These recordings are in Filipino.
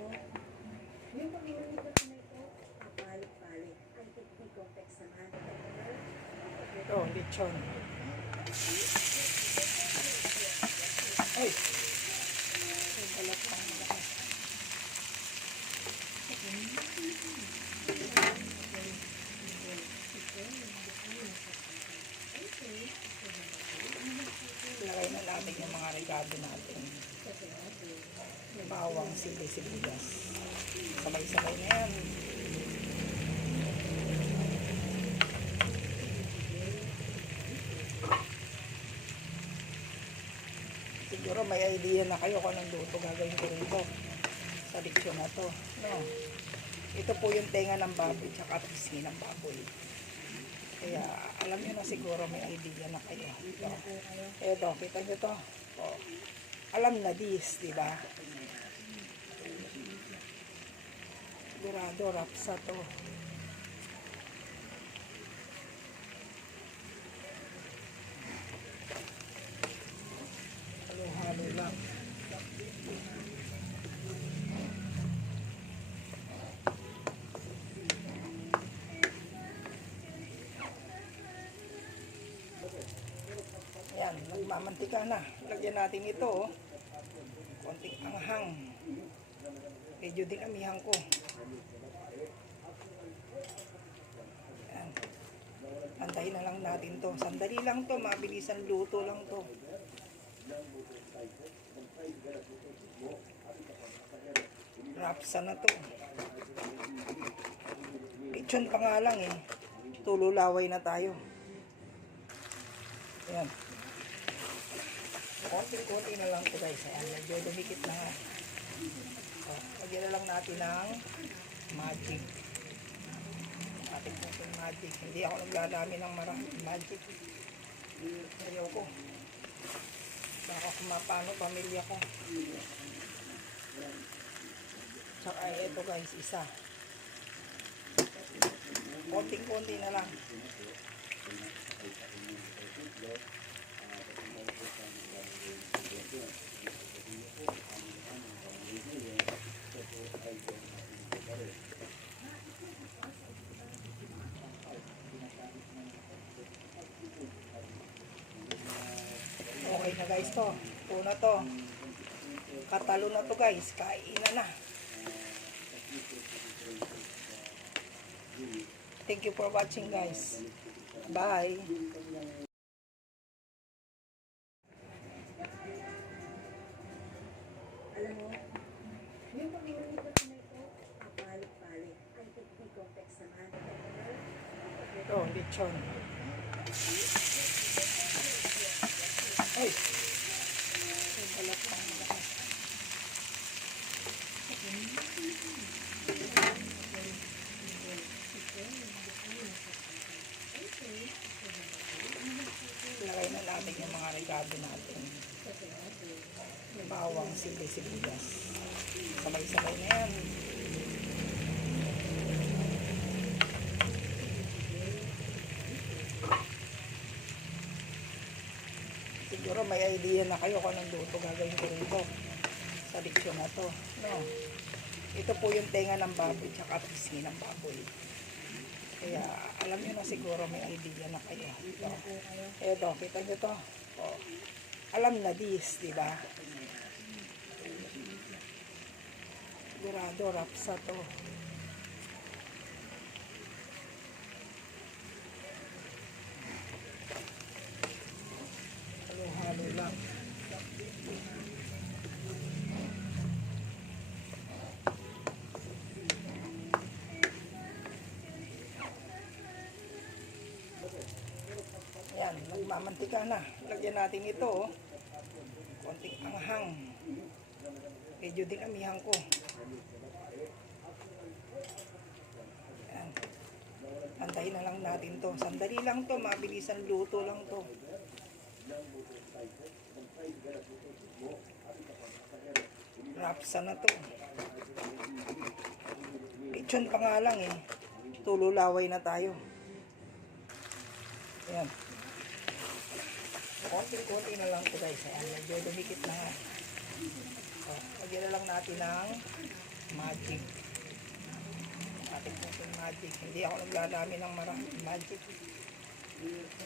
yung pag-iulit na ito, papalit-palit. Ang complex naman. Ito, lechon. Ay! Ay, balat malakas. Lagay na natin yung mga regado natin. Bawang sili-sibuyas. Sabay-sabay na yan. Siguro may idea na kayo kung anong luto gagawin ko rito sa diksyon na to. No. Ito po yung tenga ng baboy tsaka pisngi ng baboy. Kaya alam niyo na siguro may idea na kayo. Ito, ito kita niyo to. Oh. Alam na this, di ba? Sigurado rapsa to. Halo-halo lang. Yan, nagmamantika na. Lagyan natin ito, oh. Konting anghang. Medyo din amihan ko. Yan. Antayin na lang natin to. Sandali lang to, mabilisan luto lang to. Rapsa na to. Lechon pa nga lang eh. Tululaway na tayo. Ayan. Konti-konti na lang ito guys. Ayan, medyo dumikit na nga. O, lagyan na lang natin ng magic. Ating yung magic. Hindi ako naglalami ng maraming magic. Ayaw ko. Baka kumapano pamilya ko. Tsaka ito guys, isa. Konting-konti na lang. Okay na guys to. Ito na to. Katalo na to guys. Kainan na. Thank you for watching guys. Bye. Alam yung pag-iulit na na ito, papalit-palit. Ang hindi complex naman. Ito, lechon. Ay! Ay, balat pang malakas. Lagay na natin regado natin. Bawang sili-sibuyas. Sabay-sabay na yan. Siguro may idea na kayo kung anong luto gagawin ko rito sa diksyon na to. No. Ito po yung tenga ng baboy tsaka pisngi ng baboy. Kaya alam niyo na siguro may idea na kayo. Ito, ito kita niyo to. Oh. Alam na this, di ba? Sigurado rapsa to. Halo-halo lang. Yan, nagmamantika na. Lagyan natin ito, oh. Konting anghang. Medyo din amihan ko. Antayin na lang natin to. Sandali lang to, mabilisan luto lang to. Rapsa na to. Lechon pa nga lang eh. Tululaway na tayo. Ayan. Konti-konti na lang ito guys. Ayan, medyo dumikit na nga. O, lagyan na lang natin ng Magic. Ating puso magic. Hindi ako naglalami ng maraming magic.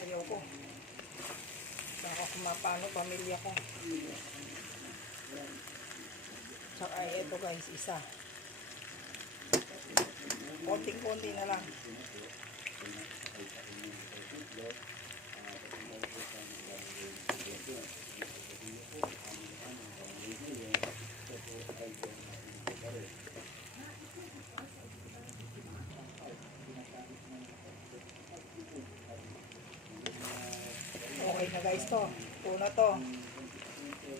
Ayaw ko. Baka kumapano pamilya ko. Tsaka ito guys, isa. Konting-konti na lang. Guys to. Ito na to.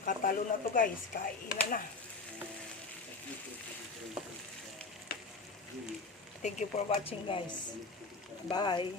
Katalo na to guys. Kainan na. Thank you for watching guys. Bye.